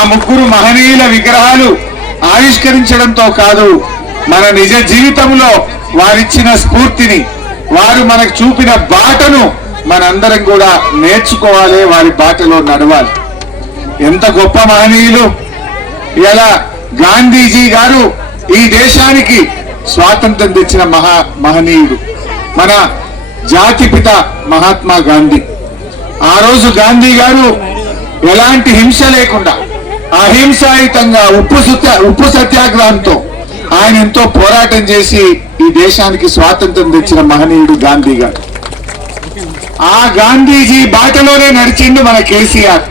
ఆ ముగ్గురు మహనీయుల విగ్రహాలు ఆవిష్కరించడంతో కాదు మన నిజ జీవితంలో వారిచ్చిన స్ఫూర్తిని వారు మనకు చూపిన బాటను మనందరం కూడా నేర్చుకోవాలి వారి బాటలో నడవాలి. ఎంత గొప్ప మహనీయులు! ఇలా గాంధీజీ గారు ఈ దేశానికి స్వాతంత్రం తెచ్చిన మహా మహనీయుడు మన జాతిపిత మహాత్మా గాంధీ. ఆ రోజు గాంధీ గారు ఎలాంటి హింస లేకుండా అహింసాయుతంగా ఉప్పు సత్య ఉప్పు సత్యాగ్రహంతో ఆయన ఎంతో పోరాటం చేసి ఈ దేశానికి స్వాతంత్రం తెచ్చిన మహనీయుడు గాంధీ గారు. ఆ గాంధీజీ బాటలోనే నడిచిండు మన కేసీఆర్.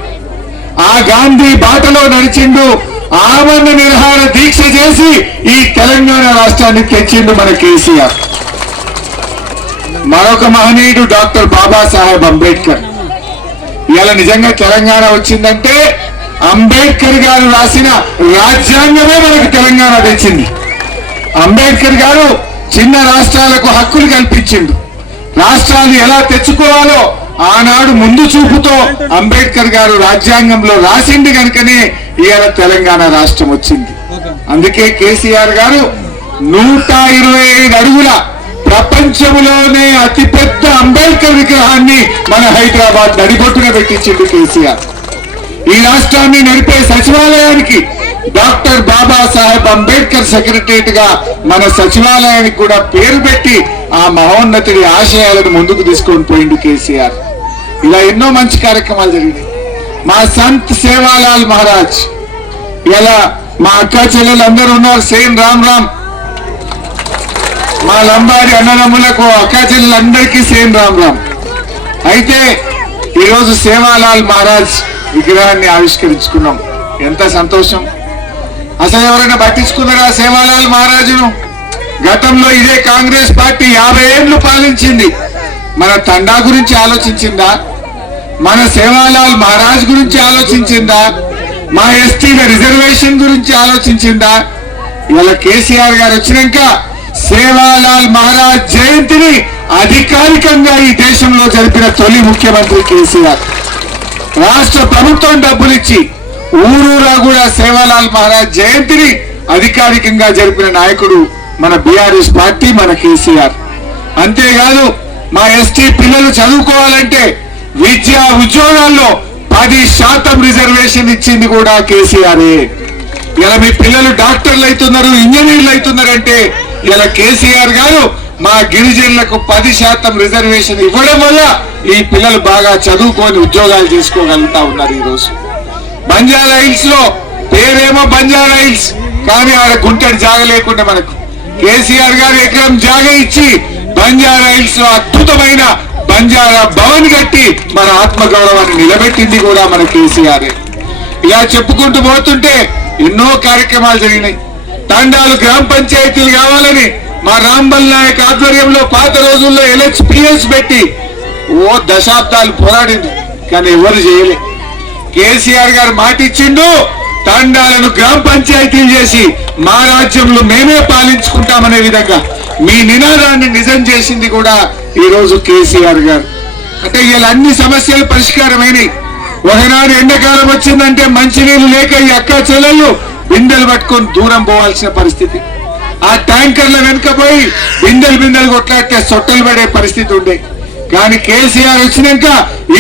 ఆ గాంధీ బాటలో నడిచిండు ఆమరణ నిర్హార దీక్ష చేసి ఈ తెలంగాణ రాష్ట్రాన్ని తెచ్చిండు మన కేసీఆర్. మరొక మహనీయుడు డాక్టర్ బాబాసాహెబ్ అంబేద్కర్. ఇవాళ నిజంగా తెలంగాణ వచ్చిందంటే అంబేద్కర్ గారు రాసిన రాజ్యాంగమే మనకు తెలంగాణ తెచ్చింది. అంబేద్కర్ గారు చిన్న రాష్ట్రాలకు హక్కులు కల్పించిండు. రాష్ట్రాన్ని ఎలా తెచ్చుకోవాలో ఆనాడు ముందు చూపుతో అంబేద్కర్ గారు రాజ్యాంగంలో రాసింది కనుకనే ఇవాళ తెలంగాణ రాష్ట్రం వచ్చింది. అందుకే కేసీఆర్ గారు నూట ఇరవై ఐదు అడుగుల ప్రపంచంలోనే అతిపెద్ద అంబేద్కర్ విగ్రహాన్ని మన హైదరాబాద్ నడిబొట్టున పెట్టించిండు కేసీఆర్. ఈ రాష్ట్రాన్ని నడిపే సచివాలయానికి డాక్టర్ బాబాసాహెబ్ అంబేద్కర్ సెక్రటరియట్గా మన సచివాలయానికి కూడా పేరు పెట్టి ఆ మహోన్నతుడి ఆశయాలను ముందుకు తీసుకొని పోయిండు కేసీఆర్. ఇలా ఎన్నో మంచి కార్యక్రమాలు జరిగినాయి. మా సంత్ సేవాలాల్ మహారాజ్ ఇలా మా అక్క చెల్లెలు అందరూ ఉన్నారు సేమ్ రామ్ రామ్. మా లంబాడి అన్నదమ్ములకు అక్క చెల్లెలందరికీ సేమ్ రామ్ రామ్. అయితే ఈరోజు సేవాలాల్ మహారాజ్ విగ్రహాన్ని ఆవిష్కరించుకున్నాం. ఎంత సంతోషం. అసలు ఎవరైనా పట్టించుకున్నారా సేవాలాల్ మహారాజును? గతంలో ఇదే కాంగ్రెస్ పార్టీ యాభై ఏళ్ళు పాలించింది. మన తండా గురించి ఆలోచించిందా? మన సేవాలాల్ మహారాజ్ గురించి ఆలోచించిందా? మా ఎస్టీల రిజర్వేషన్ గురించి ఆలోచించిందా? ఇవాళ కేసీఆర్ గారు వచ్చినాక సేవాలాల్ మహారాజ్ జయంతిని అధికారికంగా ఈ దేశంలో జరిపిన తొలి ముఖ్యమంత్రి కేసీఆర్. రాష్ట్ర ప్రభుత్వం డబ్బులిచ్చి ఊరూరా కూడా సేవాలాల్ మహారాజ్ జయంతిని అధికారికంగా జరిపిన నాయకుడు మన బీఆర్ఎస్ పార్టీ మన కేసీఆర్. అంతేకాదు మా ఎస్టీ పిల్లలు చదువుకోవాలంటే విద్యా ఉద్యోగాల్లో పది శాతం రిజర్వేషన్ ఇచ్చింది కూడా కేసీఆరే. ఇలా మీ పిల్లలు డాక్టర్లు అవుతున్నారు ఇంజనీర్లు అవుతున్నారంటే ఇలా కేసీఆర్ గారు మా గిరిజనులకు పది శాతం రిజర్వేషన్ ఇవ్వడం వల్ల ఈ పిల్లలు బాగా చదువుకొని ఉద్యోగాలు చేసుకోగలుగుతా ఉన్నారు ఈరోజు. బంజారా హిల్స్లో పేరేమో బంజారా హిల్స్ కానీ ఆడ గుంటడి జాగ లేకుండా మనకు. కేసీఆర్ గారు ఎకరం జాగ ఇచ్చి బంజారా హిల్స్లో అద్భుతమైన బంజారా భవన్ కట్టి మన ఆత్మ గౌరవాన్ని నిలబెట్టింది కూడా మన కేసీఆర్. ఇలా చెప్పుకుంటూ పోతుంటే ఎన్నో కార్యక్రమాలు జరిగినాయి. తండాలు గ్రామ పంచాయతీలు కావాలని మా రాంబల్ నాయక్ ఆధ్వర్యంలో పాత రోజుల్లో ఎల్హెచ్పిఎస్ పెట్టి ఓ దశాబ్దాలు పోరాడింది. కానీ ఎవరు చేయలే. కేసీఆర్ గారు మాట ఇచ్చిండు తండాలను గ్రామ పంచాయతీలు చేసి మా రాజ్యంలో మేమే పాలించుకుంటామనే విధంగా మీ నినాదాన్ని నిజం చేసింది కూడా ఈ రోజు కేసీఆర్ గారు. అంటే ఇలా అన్ని సమస్యలు పరిష్కారమైనవి ఒకనాడు ఎండాకాలం వచ్చిందంటే మంచినీళ్ళు లేక ఈ అక్క చెల్లెళ్ళు బిందెలు పట్టుకొని దూరం పోవాల్సిన పరిస్థితి. ఆ ట్యాంకర్ల వెనుక పోయి బిందెలు బిందెలు కొట్లాడితే సొట్టలు పడే పరిస్థితి ఉండే. కానీ కేసీఆర్ వచ్చినాక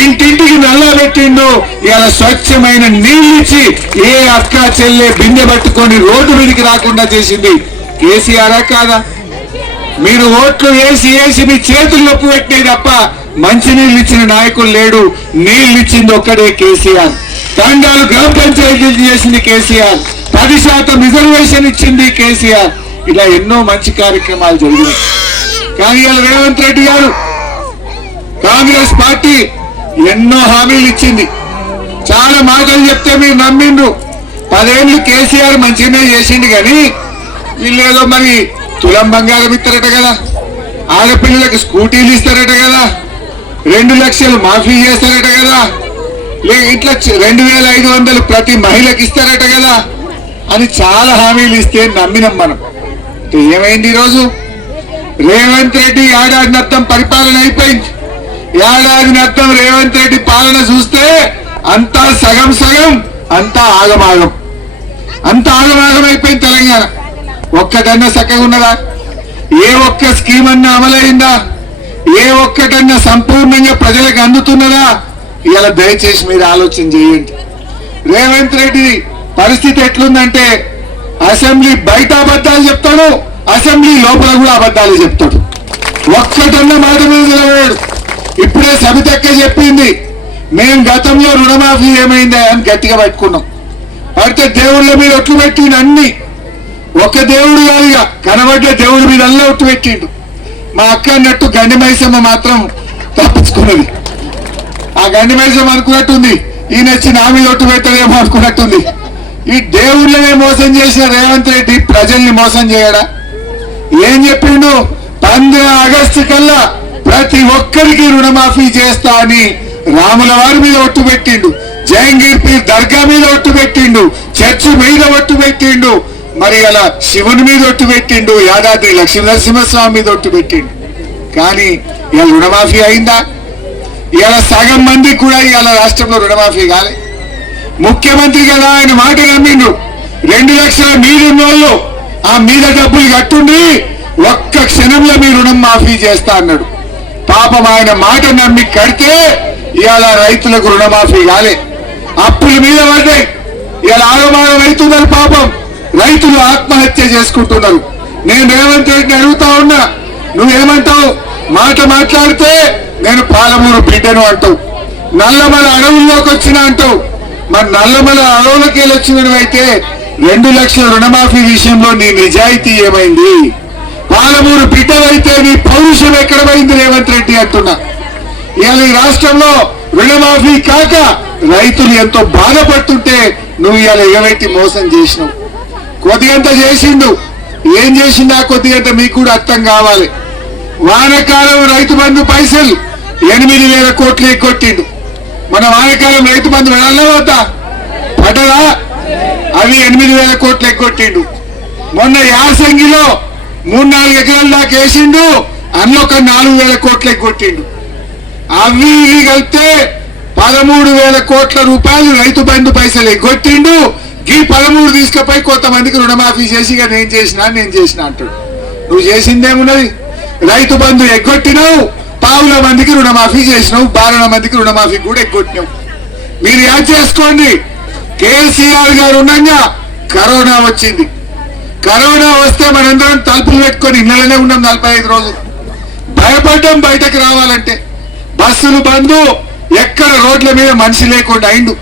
ఇంటింటికి నల్ల పెట్టిండు. ఇలా స్వచ్ఛమైన నీళ్ళు ఇచ్చి ఏ అక్క చెల్లె బిందె పట్టుకొని రోడ్డు మీదకి రాకుండా చేసింది. కేసీఆర్ కాదా? మీరు ఓట్లు వేసి వేసి మీ చేతులు నొప్పి పెట్టినాయి తప్ప మంచి నీళ్ళు ఇచ్చిన నాయకులు లేడు. నీళ్ళు ఇచ్చింది ఒక్కడే కేసీఆర్. తండాలు గ్రామ పంచాయతీలు చేసింది కేసీఆర్. పది శాతం రిజర్వేషన్ ఇచ్చింది కేసీఆర్. ఇలా ఎన్నో మంచి కార్యక్రమాలు జరిగినాయి. కానీ ఇలా రేవంత్ రెడ్డి గారు కాంగ్రెస్ పార్టీ ఎన్నో హామీలు ఇచ్చింది. చాలా మాటలు చెప్తే మీరు నమ్మిండ్రు. పదేళ్ళు కేసీఆర్ మంచిగానే చేసిండు కానీ వీళ్ళు ఏదో మరి తులం బంగారం ఇస్తారట కదా. ఆడపిల్లలకు స్కూటీలు ఇస్తారట కదా. రెండు లక్షలు మాఫీ చేస్తారట కదా. లే ఇట్లా రెండు వేల ఐదు వందలు ప్రతి మహిళకి ఇస్తారట కదా. అని చాలా హామీలు ఇస్తే నమ్మినాం మనం. ఏమైంది ఈరోజు? రేవంత్ రెడ్డి ఏడాది నర్థం పరిపాలన అయిపోయింది. ఏడాది నర్థం రేవంత్ రెడ్డి పాలన చూస్తే అంతా సగం సగం అంతా ఆగమాగం. అంత ఆగమాగం అయిపోయింది తెలంగాణ. ఒక్కటన్నా చక్కగా ఉన్నదా? ఏ ఒక్క స్కీమ్ అన్నా అమలైందా? ఏ ఒక్కటన్నా సంపూర్ణంగా ప్రజలకు అందుతున్నదా? ఇలా దయచేసి మీరు ఆలోచన చేయండి. రేవంత్ రెడ్డి పరిస్థితి ఎట్లుందంటే అసెంబ్లీ బయట అబద్ధాలు చెప్తాడు అసెంబ్లీ లోపల కూడా అబద్ధాలు చెప్తాడు. ఒక్కటన్న మాట మీద నిలబడాడు. ఇప్పుడే సబితక్క చెప్పింది మేము గతంలో రుణమాఫీ ఏమైందా? అని గట్టిగా పట్టుకున్నాం. పడితే దేవుళ్ళ మీద ఒట్లు పెట్టిండు అన్ని. ఒక దేవుడు కాదుగా కనబడ్డ దేవుడి మీద అల్లా ఒట్టు పెట్టిండు. మా అక్క అన్నట్టు గండి మైసమ్మ మాత్రం తప్పించుకున్నది. ఆ గండి మైసమ్మ అనుకున్నట్టుంది ఈయన వచ్చి నా మీద ఒట్టు పెట్టడేమో అనుకున్నట్టుంది. ఈ దేవుళ్ళనే మోసం చేసిన రేవంత్ రెడ్డి ప్రజల్ని మోసం చేయడా? ఏం చెప్పిండు? పంద్ర ఆగస్టు కల్లా ప్రతి ఒక్కరికి రుణమాఫీ చేస్తా అని రాముల వారి మీద ఒట్టు పెట్టిండు. జహంగీర్ పీర్ దర్గా మీద ఒట్టు పెట్టిండు. చర్చ్ మీద ఒట్టు పెట్టిండు. మరి అలా శివుని మీద ఒట్టు పెట్టిండు. యాదాద్రి లక్ష్మీ నరసింహస్వామి మీద ఒట్టు పెట్టిండు. కానీ ఇలా రుణమాఫీ అయిందా? ఇలా సగం మంది కూడా ఇవాళ రాష్ట్రంలో రుణమాఫీ కాలే. ముఖ్యమంత్రి కదా ఆయన మాట నమ్మిండు. రెండు లక్షల మీదున్న వాళ్ళు ఆ మీద డబ్బులు కట్టుండి ఒక్క క్షణంలో మీ రుణం మాఫీ చేస్తా అన్నాడు. పాపం ఆయన మాట నమ్మి కడితే ఇవాళ రైతులకు రుణమాఫీ కాలే. అప్పుల మీద పడ్డాయి. ఇవాళ ఆగమాగం అవుతున్నారు పాపం. రైతులు ఆత్మహత్య చేసుకుంటున్నారు. నేను రేవంత్ రెడ్డిని అడుగుతా ఉన్నా నువ్వేమంటావు? మాట మాట్లాడితే నేను పాలమూరు బిడ్డను అంటావు. నల్లమల అడవుల్లోకి వచ్చిన అంటావు. మరి నల్లమల అడవులకి వెళ్ళి వచ్చినవైతే రెండు లక్షల రుణమాఫీ విషయంలో నీ నిజాయితీ ఏమైంది? పాలమూరు బిడ్డవైతే నీ పౌరుషం ఎక్కడమైంది రేవంత్ రెడ్డి అంటున్నా. ఇవాళ ఈ రాష్ట్రంలో రుణమాఫీ కాక రైతులు ఎంతో బాధపడుతుంటే నువ్వు ఇవాళ ఎగబెట్టి మోసం చేసినావు. కొద్దిగంత చేసిండు. ఏం చేసిండా కొద్దిగంత మీకు కూడా అర్థం కావాలి. వానకాలం రైతు బంధు పైసలు ఎనిమిది వేల కోట్లు ఎగ్గొట్టిండు మన వానకాలం రైతు బంధు వెళ్ళాలా వద్దా? పడ్డదా? అవి ఎనిమిది వేల కోట్లు ఎగ్గొట్టిండు. మొన్న యాసంగిలో మూడు నాలుగు ఎకరాల దాకా వేసిండు అందులో ఒక నాలుగు వేల కోట్లు ఎగ్గొట్టిండు. అవి ఇవి కలిపితే పదమూడు వేల కోట్ల రూపాయలు రైతు బంధు పైసలు ఎగ్గొట్టిండు. ఈ పదమూడు తీసుకుపోయి కొంతమందికి రుణమాఫీ చేసి ఇక నేను చేసిన నేను చేసిన అంటాడు. నువ్వు చేసిందేమున్నది? రైతు బంధు ఎగ్గొట్టినావు పావుల మందికి రుణమాఫీ చేసినావు బారణ మందికి రుణమాఫీ కూడా ఎగ్గొట్టినావు మీరు యాడ్ చేసుకోండి. కేసీఆర్ గారు ఉండగా కరోనా వచ్చింది. కరోనా వస్తే మనందరం తలుపులు పెట్టుకొని ఇళ్ళనే ఉన్నాం నలభై ఐదు రోజులు. భయపడ్డం బయటకు రావాలంటే బస్సులు బంధు ఎక్కడ రోడ్ల మీద మనిషి లేకుండా అయిండు.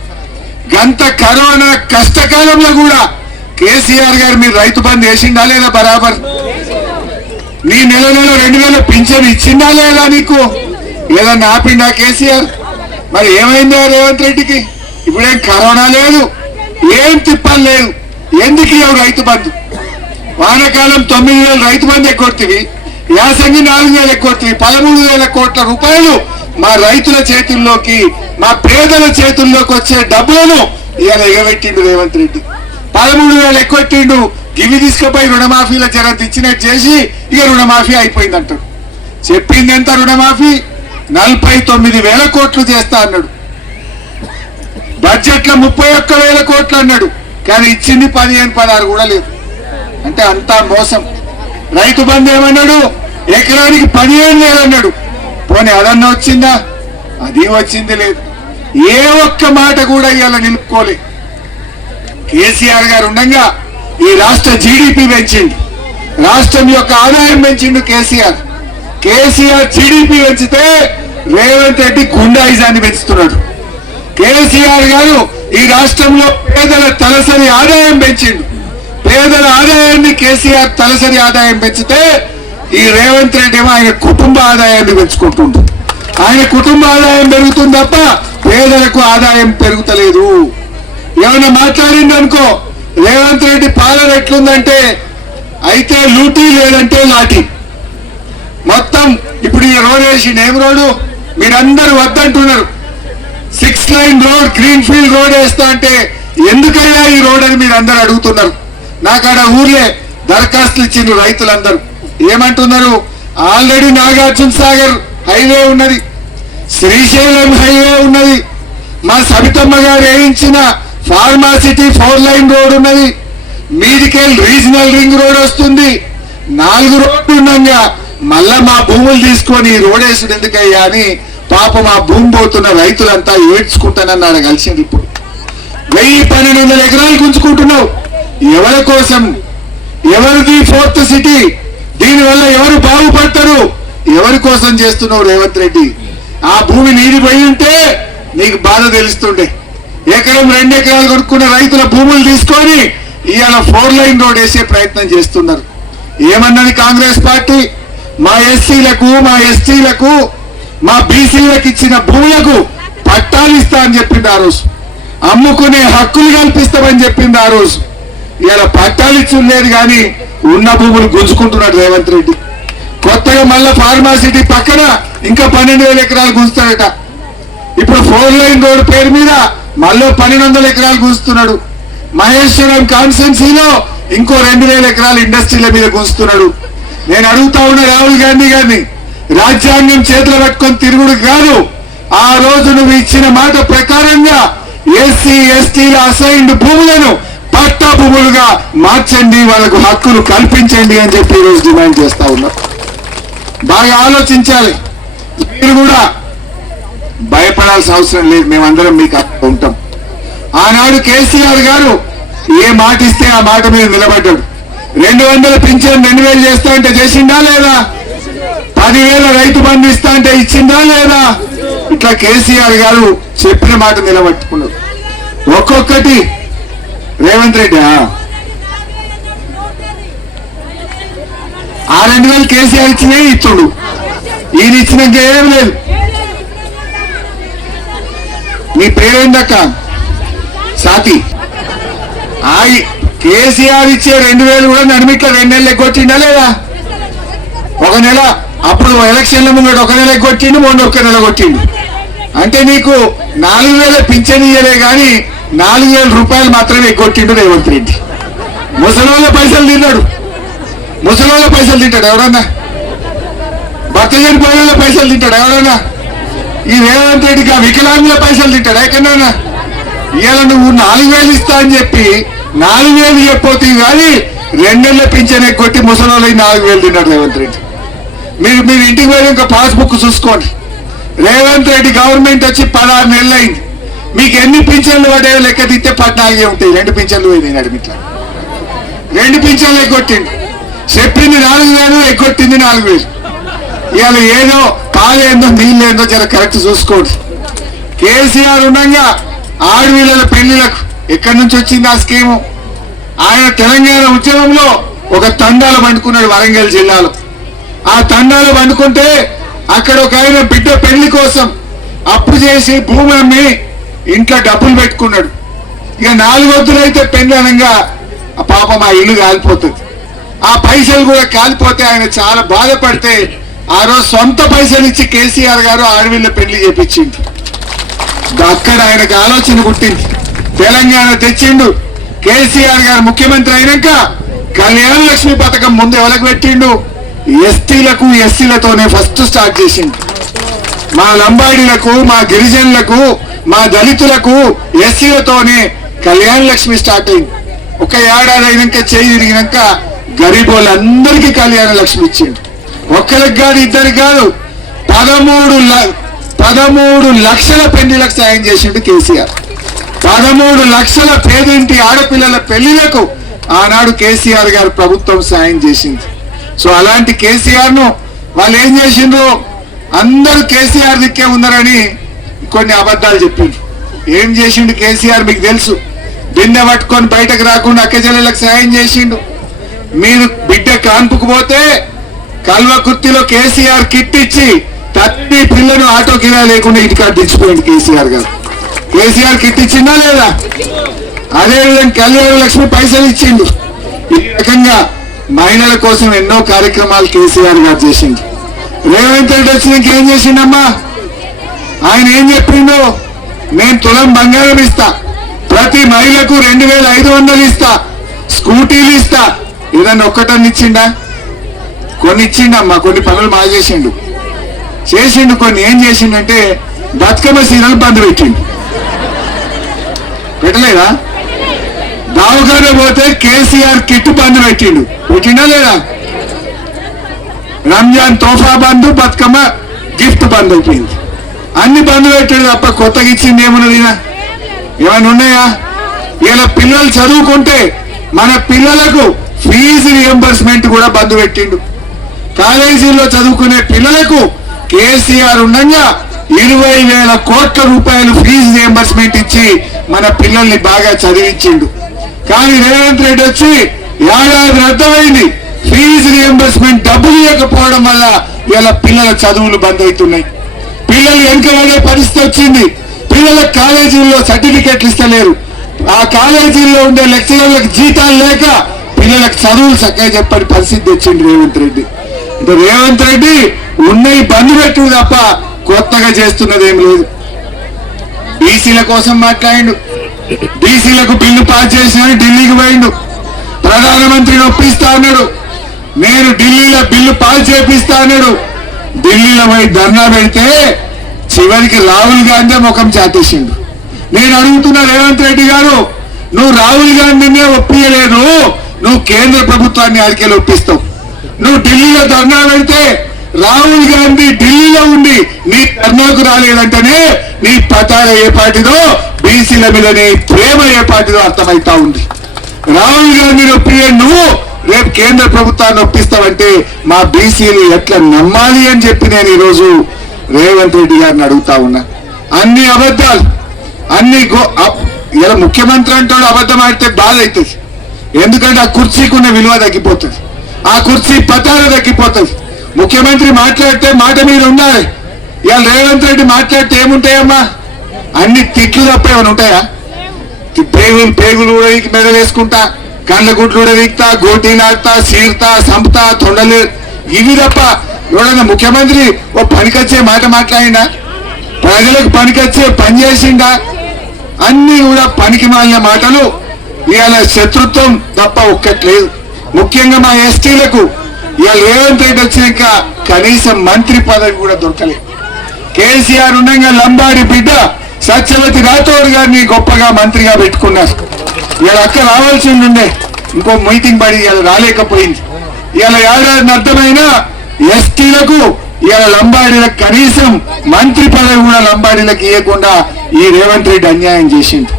గంత కరోనా కష్టకాలంలో కూడా కేసీఆర్ గారు మీరు రైతు బంధు వేసిండా లేదా బరాబర్? నీ నెల నెల రెండు వేల పింఛన్ ఇచ్చిందా లేదా నీకు? ఏదన్నా ఆపిండా కేసీఆర్? మరి ఏమైందా రేవంత్ రెడ్డికి? ఇప్పుడేం కరోనా లేదు ఏం తిప్పలు లేదు ఎందుకు ఇవ్వవు రైతు బంధు? వానకాలం తొమ్మిది వేలు రైతు బంధు ఎక్కొడుతుంది యాసంగి నాలుగు వేలు ఎక్కొడుతుంది పదమూడు వేల కోట్ల రూపాయలు మా రైతుల చేతుల్లోకి మా పేదల చేతుల్లోకి వచ్చే డబ్బులను ఇవాళ ఎగబెట్టిండు రేవంత్ రెడ్డి. పదమూడు వేలు ఎక్కొట్టిండు ఇవి తీసుకుపోయి రుణమాఫీల జర తెచ్చినట్టు చేసి ఇక రుణమాఫీ అయిపోయింది అంటాడు చెప్పింది ఎంత రుణమాఫీ? నలభై తొమ్మిది వేల కోట్లు చేస్తా అన్నాడు. బడ్జెట్లో ముప్పై ఒక్క వేల కోట్లు అన్నాడు. కానీ ఇచ్చింది పదిహేను పదహారు కూడా లేదు. అంటే అంతా మోసం. రైతు బంధు ఏమన్నాడు? ఎకరానికి పదిహేను వేలు అన్నాడు. పోనీ అదన్నా వచ్చిందా? అది వచ్చింది లేదు. ఏ ఒక్క మాట కూడా ఇవాళ నిలుపుకోలే. కేసీఆర్ గారు ఉండగా ఈ రాష్ట్ర జీడిపి పెంచిండు. రాష్ట్రం యొక్క ఆదాయం పెంచిండు కేసీఆర్. కేసీఆర్ జీడిపి పెంచితే రేవంత్ రెడ్డి గుండాయిజాన్ని పెంచుతున్నాడు. కేసీఆర్ గారు ఈ రాష్ట్రంలో పేదల తలసరి ఆదాయం పెంచిండు. పేదల ఆదాయాన్ని కేసీఆర్ తలసరి ఆదాయం పెంచితే ఈ రేవంత్ రెడ్డి ఏమో ఆయన కుటుంబ ఆదాయాన్ని పెంచుకుంటుండు. ఆయన కుటుంబ ఆదాయం పెరుగుతుంది తప్ప పేదలకు ఆదాయం పెరుగుతలేదు. ఏమైనా మాట్లాడిందనుకో రేవంత్ రెడ్డి పాలన ఎట్లుందంటే అయితే లూటీ లేదంటే లాఠీ. మొత్తం ఇప్పుడు ఈ రోడ్ వేసి ఏం రోడ్డు? మీరందరూ వద్దంటున్నారు. Six lane road green field road వేస్తా అంటే ఎందుకయ్యా ఈ రోడ్ అని మీరు అందరు అడుగుతున్నారు నాకాడ ఊర్లే దరఖాస్తులు ఇచ్చిండ్రు రైతులందరూ. ఏమంటున్నారు? ఆల్రెడీ నాగార్జున సాగర్ హైవే ఉన్నది. శ్రీశైలం హైవే ఉన్నది. మా సబితమ్మ గారు వేయించిన ఫార్మాసిటీ ఫోర్ లైన్ రోడ్ ఉన్నది. మీదికెళ్ళి రీజనల్ రింగ్ రోడ్ వస్తుంది. నాలుగు రోడ్లు ఉన్నాగా మళ్ళా మా భూములు తీసుకొని రోడ్ వేసుడు ఎందుకయ్యా అని పాపం ఆ భూమి పోతున్న రైతులంతా ఏడ్చుకుంటానన్నాడు కలిసింది ఇప్పుడు. వెయ్యి పన్నెండు వందల ఎకరాలు గుంజుకుంటున్నావు. ఎవరి కోసం? ఎవరిది ఫోర్త్ సిటీ? దీనివల్ల ఎవరు బాగుపడతారు? ఎవరి కోసం చేస్తున్నావు రేవంత్ రెడ్డి? ఆ భూమి నీది పోయి ఉంటే నీకు బాధ తెలుస్తుండే. ఎకరం రెండు ఎకరాలు కొనుక్కున్న రైతుల భూములు తీసుకొని ఇవాళ ఫోర్ లైన్ రోడ్ వేసే ప్రయత్నం చేస్తున్నారు. ఏమన్నది కాంగ్రెస్ పార్టీ? మా ఎస్సీలకు మా ఎస్టీలకు మా బీసీలకు ఇచ్చిన భూములకు పట్టాలు ఇస్తా అని చెప్పింది ఆ రోజు. అమ్ముకునే హక్కులు కల్పిస్తామని చెప్పింది ఆ రోజు. ఇలా పట్టాలు ఇచ్చి లేదు కానీ ఉన్న భూములు గుంజుకుంటున్నాడు రేవంత్ రెడ్డి. కొత్తగా మళ్ళా ఫార్మాసిటీ పక్కన ఇంకా పన్నెండు వేల ఎకరాలు గుంజుతాడట. ఇప్పుడు ఫోర్ లైన్ రోడ్ పేరు మీద మళ్ళీ పన్నెండు వందల ఎకరాలు కూస్తున్నాడు. మహేశ్వరం కాన్స్టెన్సీలో ఇంకో రెండు వేల ఎకరాలు ఇండస్ట్రీల మీద కూస్తున్నాడు. నేను అడుగుతా ఉన్న రాహుల్ గాంధీ గారిని రాజ్యాంగం చేతులు పట్టుకొని తిరుగుడు కాదు. ఆ రోజు నువ్వు ఇచ్చిన మాట ప్రకారంగా ఎస్సీ ఎస్టీల అసైన్డ్ భూములను పట్టా భూములుగా మార్చండి వాళ్ళకు హక్కులు కల్పించండి అని చెప్పి ఈరోజు డిమాండ్ చేస్తా ఉన్నాం. బాగా ఆలోచించాలి. మీరు కూడా భయపడాల్సిన అవసరం లేదు మేమందరం మీకు ఉంటాం. ఆనాడు కేసీఆర్ గారు ఏ మాట ఇస్తే ఆ మాట మీద నిలబడ్డాడు. రెండు వందల పింఛన్ రెండు వేలు చేస్తా అంటే చేసిందా లేదా? పదివేల రైతు బంధు ఇస్తా అంటే ఇచ్చిందా లేదా? ఇట్లా కేసీఆర్ గారు చెప్పిన మాట నిలబట్టుకున్నాడు ఒక్కొక్కటి. రేవంత్ రెడ్డి ఆ? రెండు వేలు కేసీఆర్ ఇచ్చినే ఇచ్చుడు. ఈయన ఇచ్చినాక ఏం లేదు. మీ పేరేందక్క సాతి. ఆయి కేసీఆర్ ఇచ్చే రెండు వేలు కూడా నడిమిట్లో రెండు నెలలు ఎక్కొచ్చిండా లేదా? ఒక నెల అప్పుడు ఎలక్షన్ల ముందు ఒక నెల ఎగ్గొట్టిండు మొన్న ఒక నెల కొట్టిండు. అంటే నీకు నాలుగు వేల పింఛన్ ఇయ్యలే కానీ నాలుగు వేల రూపాయలు మాత్రమే ఎగ్గొట్టిండు రేవంత్ రెడ్డి. ముసలోళ్ళ పైసలు తిన్నాడు. ముసలోళ్ళ పైసలు తింటాడు ఎవరన్నా? భర్త చనిపోయిన పైసలు తింటాడు ఎవరన్నా? ఈ రేవంత్ రెడ్డికి ఆ వికలాంగుల పైసలు తింటాడు ఎక్కడన్నా ఇవాళ నువ్వు నాలుగు వేలు ఇస్తా అని చెప్పి నాలుగు వేలు చెప్పపోతే కానీ రెండేళ్ళ పింఛన్ కొట్టి ముసలి నాలుగు వేలు తిన్నాడు రేవంత్ రెడ్డి. మీరు మీరు ఇంటికి పోయి ఇంకా పాస్బుక్ చూసుకోండి. రేవంత్ రెడ్డి గవర్నమెంట్ వచ్చి పదహారు నెలలు అయింది. మీకు ఎన్ని పింఛన్లు పడేవో లెక్క తిత్తే పద్నాలుగే ఉంటాయి. రెండు పింఛన్లు పోయినాయి నడిమిట్లా రెండు పింఛన్లు ఎగ్గొట్టింది చెప్పింది నాలుగు వేలు ఎగ్గొట్టింది నాలుగు వేలు. ఇవాళ ఏదో తాగేందో నీళ్ళేందో జర కరెక్ట్ చూసుకోండి. కేసీఆర్ ఉండగా ఆడవీళ్ళ పెళ్ళిలకు ఎక్కడి నుంచి వచ్చింది ఆ స్కీము? ఆయన తెలంగాణ ఉద్యమంలో ఒక తండాలు పండుకున్నాడు వరంగల్ జిల్లాలో. ఆ తండాలు పండుకుంటే అక్కడ ఒక ఆయన బిడ్డ పెళ్ళి కోసం అప్పు చేసి భూమి అమ్మి ఇంట్లో డబ్బులు పెట్టుకున్నాడు. ఇక నాలుగొద్దులైతే పెళ్ళి అనగా ఆ పాపం ఆ ఇల్లు కాలిపోతుంది. ఆ పైసలు కూడా కాలిపోతే ఆయన చాలా బాధపడితే ఆ రోజు సొంత పైసలు ఇచ్చి కేసీఆర్ గారు ఆడవిళ్ళ పెళ్ళి చేపించింది అక్కడ ఆయనకు ఆలోచన పుట్టింది. తెలంగాణ తెచ్చిండు. కేసీఆర్ గారు ముఖ్యమంత్రి అయినాక కళ్యాణ లక్ష్మి పథకం ముందు ఎవరికి పెట్టిండు? ఎస్టీలకు ఎస్సీలతోనే ఫస్ట్ స్టార్ట్ చేసిండు. మా లంబాడీలకు మా గిరిజనులకు మా దళితులకు ఎస్సీలతోనే కళ్యాణ లక్ష్మి స్టార్ట్ అయింది. ఒక ఏడాది అయినాక చేయి తిరిగినాక గరీబ్ వాళ్ళందరికీ కళ్యాణ లక్ష్మి ఇచ్చిండు. ఒక్కరికి కాదు ఇద్దరికి కాదు. పదమూడు ల- పదమూడు లక్షల పెళ్ళిలకు సాయం చేసిండు కేసీఆర్. పదమూడు లక్షల పేదింటి ఆడపిల్లల పెళ్ళిలకు ఆనాడు కేసీఆర్ గారు ప్రభుత్వం సాయం చేసింది. సో అలాంటి కేసీఆర్ను వాళ్ళు ఏం చేసిండ్రు? అందరూ కేసీఆర్ దిక్కే ఉన్నారని కొన్ని అబద్ధాలు చెప్పిండ్రు. ఏం చేసిండు కేసీఆర్ మీకు తెలుసు? బిన్నె పట్టుకొని బయటకు రాకుండా అక్కజల్లలకు సాయం చేసిండు. మీరు బిడ్డ కాన్పుకు పోతే కల్వకుర్తిలో కేసీఆర్ కిట్ ఇచ్చి తల్లి పిల్లను ఆటో కిరా లేకుండా ఇంటికాడ తెచ్చిపోయింది కేసీఆర్ గారు. కేసీఆర్ కిట్ ఇచ్చిందా లేదా? అదే విధంగా కళ్యాణ లక్ష్మి పైసలు ఇచ్చిండు ఈ రకంగా మహిళల కోసం ఎన్నో కార్యక్రమాలు కేసీఆర్ గారు చేసింది. రేవంత్ రెడ్డి వచ్చినాక ఏం చేసిండమ్మా? ఆయన ఏం చెప్పిండో? నేను తులం బంగారం ఇస్తా. ప్రతి మహిళకు రెండు వేల ఐదు వందలు ఇస్తా. స్కూటీలు ఇస్తా. ఏదన్నా ఒక్కటని ఇచ్చిండా? కొన్ని ఇచ్చిండమ్మా కొన్ని పనులు బాగా చేసిండు. చేసిండు కొన్ని ఏం చేసిండంటే బతుకమ్మ సీరియల్ బంద్ పెట్టిండు. పెట్టలేదా? దావఖాన పోతే కేసీఆర్ కిట్ బంద్ పెట్టిండు. పెట్టిండా లేదా? రంజాన్ తోఫా బంద్ బతుకమ్మ గిఫ్ట్ బంద్ అయిపోయింది. అన్ని బంద్ పెట్టాడు తప్ప కొత్తగా ఇచ్చింది ఏమన్నది ఏమైనా ఉన్నాయా? ఇలా పిల్లలు చదువుకుంటే మన పిల్లలకు ఫీజు రియంబర్స్మెంట్ కూడా బంద్ పెట్టిండు. కాలేజీలో చదువుకునే పిల్లలకు కేసీఆర్ ఉండగా ఇరవై వేల కోట్ల రూపాయలు ఫీజు రియంబర్స్మెంట్ ఇచ్చి మన పిల్లల్ని బాగా చదివించిండు. కానీ రేవంత్ రెడ్డి వచ్చి ఏడాది అర్థమైంది. ఫీజు రియంబర్స్మెంట్ డబ్బులు ఇవ్వకపోవడం వల్ల ఇలా పిల్లల చదువులు బంద్ అవుతున్నాయి. పిల్లలు వెనుకబడే పరిస్థితి వచ్చింది. పిల్లల కాలేజీల్లో సర్టిఫికెట్లు ఇస్తలేరు. ఆ కాలేజీల్లో ఉండే లెక్చరర్లకు జీతాలు లేక పిల్లలకు చదువులు చక్కగా చెప్పని పరిస్థితి వచ్చింది రేవంత్ రెడ్డి. అంటే రేవంత్ రెడ్డి ఉన్నవి బంద్ పెట్టు తప్ప కొత్తగా చేస్తున్నది ఏం లేదు. బీసీల కోసం మాట్లాడిండు. బీసీలకు బిల్లు పాస్ చేసిన ఢిల్లీకి పోయిండు. ప్రధానమంత్రి నొప్పిస్తా అన్నాడు. నేను ఢిల్లీలో బిల్లు పాస్ చేపిస్తా అన్నాడు. ఢిల్లీలో పోయి ధర్నా పెడితే చివరికి రాహుల్ గాంధీ ముఖం చాటేసిండు. నేను అడుగుతున్నా రేవంత్ రెడ్డి గారు నువ్వు రాహుల్ గాంధీనే ఒప్పియలేదు నువ్వు కేంద్ర ప్రభుత్వాన్ని అడికెళ్ళి ఒప్పిస్తావు. నువ్వు ఢిల్లీలో ధర్నా పెడితే రాహుల్ గాంధీ ఢిల్లీలో ఉండి నీ ధర్నాకు రాలేదంటేనే నీ పతాల ఏ పార్టీదో బీసీల మీద నీ ప్రేమ ఏ పార్టీదో అర్థమవుతా ఉంది. రాహుల్ గాంధీ ఒప్పియే నువ్వు రేపు కేంద్ర ప్రభుత్వాన్ని ఒప్పిస్తావంటే మా బీసీలు ఎట్లా నమ్మాలి అని చెప్పి నేను ఈరోజు రేవంత్ రెడ్డి గారిని అడుగుతా ఉన్నా. అన్ని అబద్ధాలు అన్ని ఇలా ముఖ్యమంత్రి అంటాడు అబద్ధం ఆడితే బాధ అవుతుంది ఎందుకంటే ఆ కుర్చీకున్న విలువ తగ్గిపోతుంది. ఆ కుర్చీ పతాల తగ్గిపోతుంది ముఖ్యమంత్రి మాట్లాడితే మాట మీద ఉండాలి ఇవాళ రేవంత్ రెడ్డి మాట్లాడితే ఏముంటాయమ్మా? అన్ని తిట్లు తప్ప ఏమైనా ఉంటాయా? పేగులు పేగులు కూడా మెడ వేసుకుంటా కళ్ళ గుడ్లు కూడా వీక్తా గోటీలు ఆడతా సీర్తా సంపుతా తొండలు. ఇవి తప్ప ఎవడన్నా ముఖ్యమంత్రి ఓ పనికొచ్చే మాట మాట్లాడిండా? ప్రజలకు పనికొచ్చే పని చేసిండా? అన్ని కూడా పనికి మాలిన మాటలు. ఇవాళ శత్రుత్వం తప్ప ఒక్కట్లేదు ముఖ్యంగా మా ఎస్టీలకు ఇవాళ రేవంత్ రెడ్డి వచ్చినాక కనీసం మంత్రి పదవి కూడా దొరకలేదు. కేసీఆర్ ఉండగా లంబాడి బిడ్డ సత్యవతి రాథోడ్ గారిని గొప్పగా మంత్రిగా పెట్టుకున్నారు. ఇవాళ అక్క రావాల్సి ఉండే. ఇంకో మీటింగ్ పడి ఇవాళ రాలేకపోయింది. ఇవాళ ఏడాది అర్థమైన ఎస్టీలకు ఇవాళ లంబాడీలకు కనీసం మంత్రి పదవి కూడా లంబాడీలకు ఇవ్వకుండా ఈ రేవంత్ రెడ్డి అన్యాయం చేసింది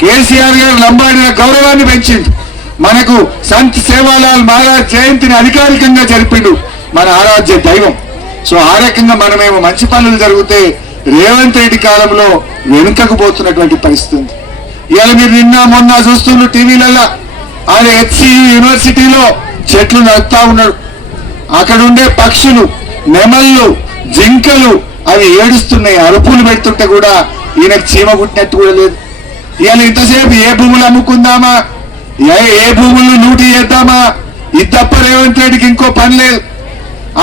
కేసీఆర్ గారు లంబాడీల గౌరవాన్ని పెంచింది మనకు సంత్ సేవాలాల్ మహారాజ్ జయంతిని అధికారికంగా జరిపిండు మన ఆరాధ్య దైవం. సో ఆ రకంగా మనమేమో మంచి పనులు జరిగితే రేవంత్ రెడ్డి కాలంలో వెనుకకు పోతున్నటువంటి పరిస్థితి ఉంది. ఇవాళ మీరు నిన్న మొన్న చూస్తున్న టీవీలలో ఆయన హెచ్సి యూనివర్సిటీలో చెట్లు నడుపుతా ఉన్నాడు. అక్కడ ఉండే పక్షులు నెమళ్ళు జింకలు అవి ఏడుస్తున్నాయి. అరుపులు పెడుతుంటే కూడా ఈయనకు చీమ కుట్టినట్టు కూడా లేదు. ఇవాళ ఇంతసేపు ఏ భూములు అమ్ముకుందామా? ఏ ఏ భూములు లూటీ చేద్దామా? ఇది తప్ప రేవంత్ రెడ్డికి ఇంకో పని లేదు.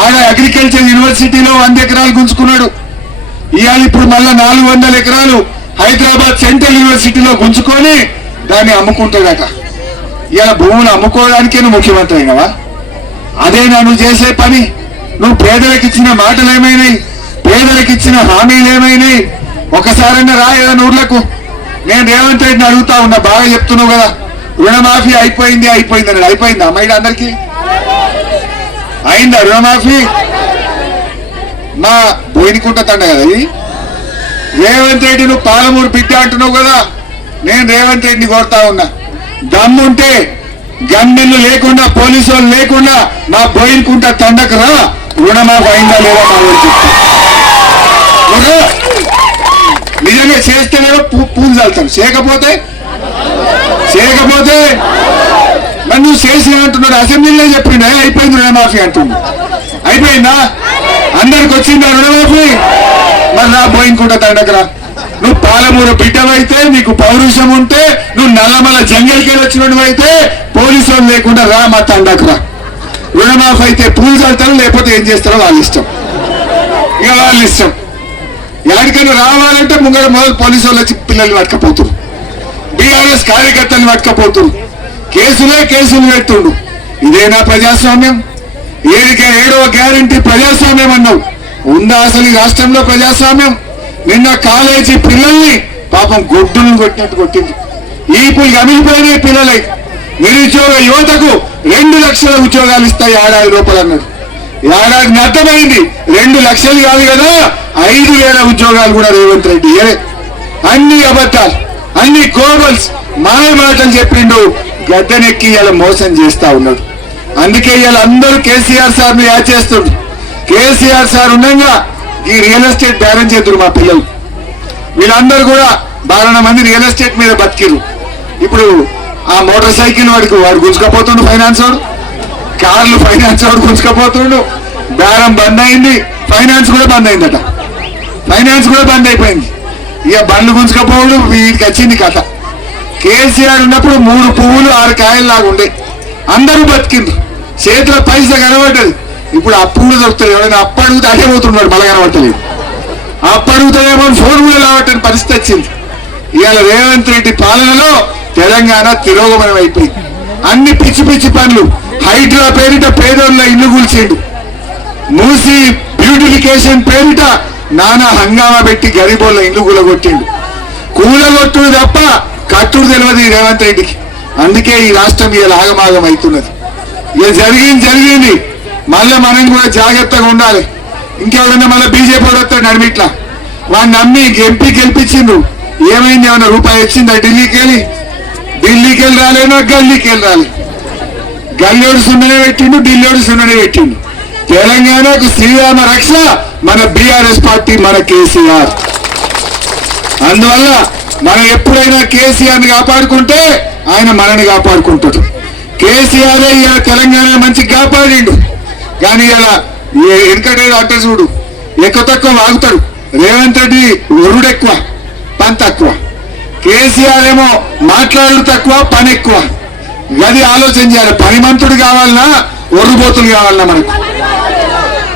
ఆడ అగ్రికల్చర్ యూనివర్సిటీలో వంద ఎకరాలు గుంజుకున్నాడు. ఇవాళ ఇప్పుడు మళ్ళా నాలుగు వందల ఎకరాలు హైదరాబాద్ సెంట్రల్ యూనివర్సిటీలో గుంజుకొని దాన్ని అమ్ముకుంటాడట. ఇవాళ భూములు అమ్ముకోవడానికే నువ్వు ముఖ్యమంత్రి అయినవా అదే నువ్వు చేసే పని. నువ్వు పేదలకు ఇచ్చిన మాటలు ఏమైనాయి పేదలకు ఇచ్చిన హామీలు ఏమైనాయి ఒకసారైనా రా ఏదైనా ఊర్లకు. నేను రేవంత్ రెడ్డిని అడుగుతా ఉన్నా బాగా చెప్తున్నావు కదా. రుణమాఫీ అయిపోయింది అయిపోయింది అన్నాడు. అయిపోయిందా అమ్మాయి అందరికి? అయిందా రుణమాఫీ? మా బోయినకుంట తండ కదా ఇది? రేవంత్ రెడ్డి నువ్వు పాలమూరు బిడ్డ అంటున్నావు కదా నేను రేవంత్ రెడ్డిని కోరుతా ఉన్నా. దమ్ముంటే గమ్మిళ్ళు లేకుండా పోలీసు వాళ్ళు లేకుండా మా బోయినకుంట తండకు రా. రుణమాఫీ అయిందా లేదా మా నిజంగా చేస్తేనేమో పూ పూలు చేయకపోతే చేయకపోతే మరి నువ్వు చేసి అంటున్నాడు. అసెంబ్లీలో చెప్పిండే అయిపోయింది రుణమాఫీ అంటుంది అయిపోయిందా? అందరికి వచ్చిందా రుణమాఫీ? మరి నా పోయింకుంటా తండకరా నువ్వు పాలమూరు బిడ్డవైతే నీకు పౌరుషం ఉంటే నువ్వు నల్లమల జంగల్కి వచ్చినట్టు అయితే పోలీసు వాళ్ళు లేకుండా రా మా తండకురా రుణమాఫీ అయితే పూలు చల్లుతారు లేకపోతే ఏం చేస్తారో వాళ్ళ ఇష్టం. ఇక వాళ్ళ ఇష్టం. ఎక్కడికైనా రావాలంటే ముంగడ మొదలు పోలీసు వాళ్ళు వచ్చి పిల్లలు పట్టుకపోతున్నారు టీఆర్ఎస్ కార్యకర్తలు పట్టుకపోతున్నారు కేసులే కేసులు పెట్టుండు. ఇదేనా ప్రజాస్వామ్యం? ఏడికే ఏడవ గ్యారంటీ ప్రజాస్వామ్యం అన్నావు. ఉందా అసలు ఈ రాష్ట్రంలో ప్రజాస్వామ్యం? నిన్న కాలేజీ పిల్లల్ని పాపం గొడ్డులను కొట్టినట్టు కొట్టింది. ఈపులు అమిలిపోయినాయి పిల్లలై. నిరుద్యోగ యువతకు రెండు లక్షల ఉద్యోగాలు ఇస్తాయి ఏడాది రూపాయలు అన్నాడు. ఏడాది అర్థమైంది. రెండు లక్షలు కాదు కదా ఐదు వేల ఉద్యోగాలు కూడా రేవంత్ రెడ్డి అన్ని అబద్ధాలు. అన్ని గోబల్స్ మాయమాటలు చెప్పిండు. గద్దెనెక్కి ఇలా మోసం చేస్తా ఉన్నాడు. అందుకే ఇలా అందరూ కేసీఆర్ సార్ని యాడ్ చేస్తుండ్రు. కేసీఆర్ సార్ ఉండగా ఈ రియల్ ఎస్టేట్ బ్యాలెన్స్ చేద్దరు మా పిల్లలు. వీళ్ళందరూ కూడా బాగా మంది రియల్ ఎస్టేట్ మీద బతికిరు ఇప్పుడు ఆ మోటార్ సైకిల్ వాడికి వాడు గుంజుకపోతుండు ఫైనాన్స్ వాడు. కార్లు ఫైనాన్స్ వాడు గుంజుకపోతుండు. బేరం బంద్ అయింది ఫైనాన్స్ కూడా బంద్ అయిందట ఫైనాన్స్ కూడా బంద్ అయిపోయింది ఇక బండ్లు గుంజుకపోవడం వీటికి వచ్చింది కథ. కేసీఆర్ ఉన్నప్పుడు మూడు పువ్వులు ఆరు కాయలు లాగా ఉండే. అందరూ బతికిండ్రు. చేతిలో పైసా కనబడ్డది. ఇప్పుడు అప్పులు దొరుకుతాయి ఎవరైనా అప్పు అడిగితే అటే పోతున్నాడు మళ్ళీ కనబట్టలేదు అప్పు అడుగుతాయేమో ఫోన్ కూడా రావటని పరిస్థితి వచ్చింది. ఇవాళ రేవంత్ రెడ్డి పాలనలో తెలంగాణ తిరోగమనం అయిపోయింది. అన్ని పిచ్చి పిచ్చి పనులు. హైడ్రా పేరిట పేదోళ్ళ ఇల్లు కూల్చిండు. మూసి బ్యూటిఫికేషన్ పేరిట నానా హంగామా పెట్టి గరీబోళ్ళ ఇల్లు కూలగొట్టిండు. కూలగొట్టుడు తప్ప కట్టుడు తెలియదు ఈ రేవంత్ రెడ్డికి. అందుకే ఈ రాష్ట్రం ఇలా ఆగమాగం అవుతున్నది ఇక జరిగింది జరిగింది. మళ్ళీ మనం కూడా జాగ్రత్తగా ఉండాలి. ఇంకెవరన్నా మళ్ళీ బీజేపీ వస్తాడు నడిమిట్లా వాడిని నమ్మి ఎంపీ గెలిపించిండు. ఏమైంది? ఏమన్నా రూపాయి వచ్చిందా? ఢిల్లీకి వెళ్ళి. ఢిల్లీకి వెళ్ళి రాలేనో గల్లీకి వెళ్ళి రాలే గల్లోడు సున్ననే పెట్టిండు ఢిల్లోడు సున్ననే పెట్టిండు. తెలంగాణకు శ్రీరామ రక్ష మన బీఆర్ఎస్ పార్టీ మన కేసీఆర్. అందువల్ల మనం ఎప్పుడైనా కేసీఆర్ని కాపాడుకుంటే ఆయన మనని కాపాడుకుంటాడు. కేసీఆర్ ఇలా తెలంగాణ మంచి కాపాడిండు. కానీ ఇలా వెనకటే అంటే చూడు ఎక్కువ తక్కువ వాగుతాడు రేవంత్ రెడ్డి ఒరుడు ఎక్కువ పని తక్కువ కేసీఆర్ ఏమో మాట్లాడు తక్కువ పని ఎక్కువ గది ఆలోచన చేయాలి. పనిమంతుడు కావాలన్నా ఒర్రుబోతులు కావాలన్నా మనకు.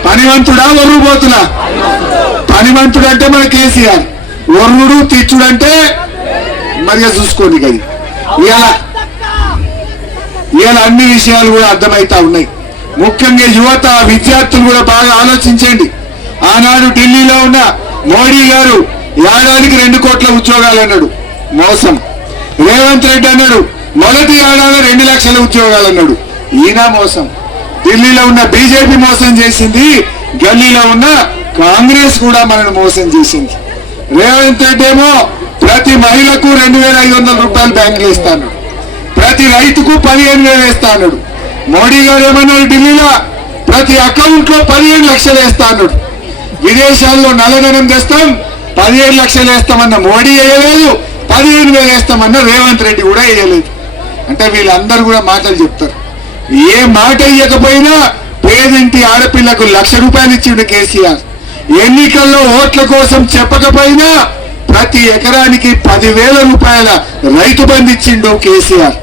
పనివంతుడా ఒర్రుబోతులా? పనివంతుడు అంటే మన కేసీఆర్. ఒర్రుడు తీర్చుడు అంటే మరిగా చూసుకోండి గది ఇలా ఇలా అన్ని విషయాలు కూడా అర్థమవుతా ఉన్నాయి. ముఖ్యంగా యువత విద్యార్థులు కూడా బాగా ఆలోచించండి. ఆనాడు ఢిల్లీలో ఉన్న మోడీ గారు ఏడాదికి రెండు కోట్ల ఉద్యోగాలు అన్నాడు. మోసం. రేవంత్ రెడ్డి అన్నాడు మొదటి ఏడాది రెండు లక్షల ఉద్యోగాలు అన్నాడు. ఈయన మోసం. ఢిల్లీలో ఉన్న బీజేపీ మోసం చేసింది గల్లీలో ఉన్న కాంగ్రెస్ కూడా మనల్ని మోసం చేసింది. రేవంత్ రెడ్డి ఏమో ప్రతి మహిళకు రెండు వేల ఐదు వందల రూపాయలు బ్యాంకులు ఇస్తాను ప్రతి రైతుకు పదిహేను వేలు వేస్తాడు. మోడీ గారు ఏమన్నారు ఢిల్లీలో? ప్రతి అకౌంట్లో పదిహేను లక్షలు వేస్తాడు. విదేశాల్లో నల్లధనం తెస్తాం పదిహేను లక్షలు వేస్తామన్న మోడీ వేయలేదు పదిహేను వేలు వేస్తామన్న రేవంత్ రెడ్డి కూడా వేయలేదు. అంటే వీళ్ళందరూ కూడా మాటలు చెప్తారు. ఏ మాట ఇవ్వకపోయినా పేదింటి ఆడపిల్లకు లక్ష రూపాయలు ఇచ్చిండు కేసీఆర్. ఎన్నికల్లో ఓట్ల కోసం చెప్పకపోయినా ప్రతి ఎకరానికి పదివేల రూపాయల రైతు బంధు ఇచ్చిండు కేసీఆర్.